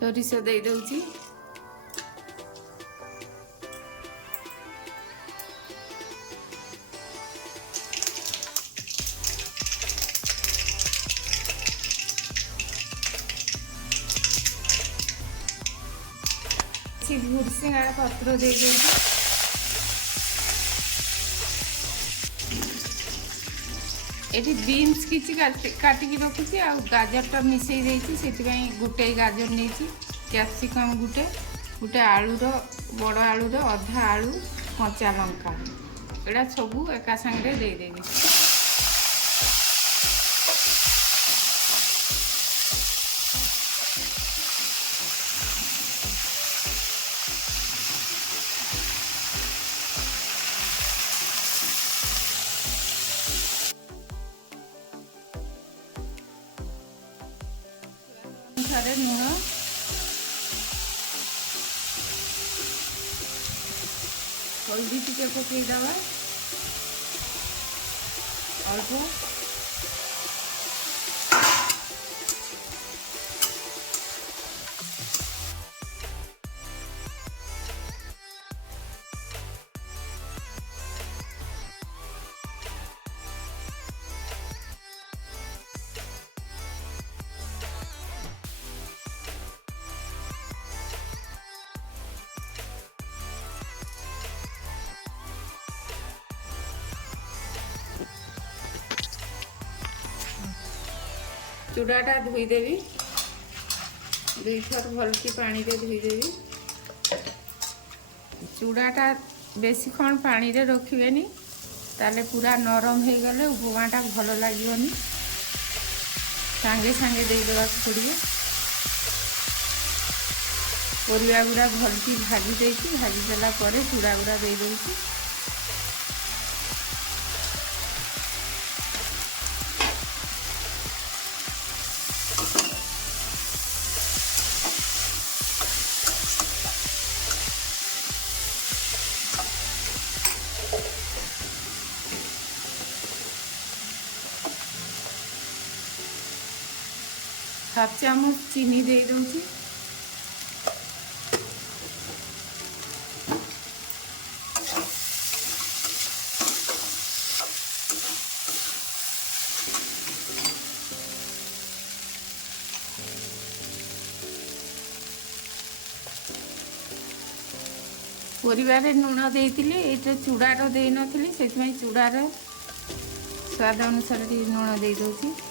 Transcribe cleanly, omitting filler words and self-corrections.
ସୋରିଷ ଦେଇ ଦଉଛି। ଭୁର୍ସିଙ୍ଗା ପତ୍ର ଦେଇ ଦଉଛି। ଏଠି ବିନ୍ସ କିଛି କାଟିକି ରଖୁଛି ଆଉ ଗାଜରଟା ମିଶେଇ ଦେଇଛି, ସେଥିପାଇଁ ଗୋଟେ ଗାଜର ନେଇଛି, କ୍ୟାପ୍ସିକମ୍ ଗୋଟେ ଆଳୁର ବଡ଼ ଆଳୁର ଅଧା ଆଳୁ, କଞ୍ଚା ଲଙ୍କା, ଏଇଟା ସବୁ ଏକା ସାଙ୍ଗରେ ଦେଇଦେବି। अनुसारे लुण, हल्दी टिके पकईदवा अल्प, चूड़ाटा धोईदेवी, 2 थर भलकी पानी रे धोईदेवी। चूड़ाटा बेसी खण पानी रे रखिबेनी, ताले पूरा नरम हो गले उपमाटा भल लागिबनी। सांगे सांगे दे देबा पड़िबो। परिबा गुड़ा भलकी भाजी देछि, भाजी देला परे चूड़ा गुड़ा दे देछि। हाफ चामच चीनी दे दूँगी। परिवार लुण देती, ये चूड़ा दे नी से चूड़ार स्वाद अनुसार लुण दे दूँगी।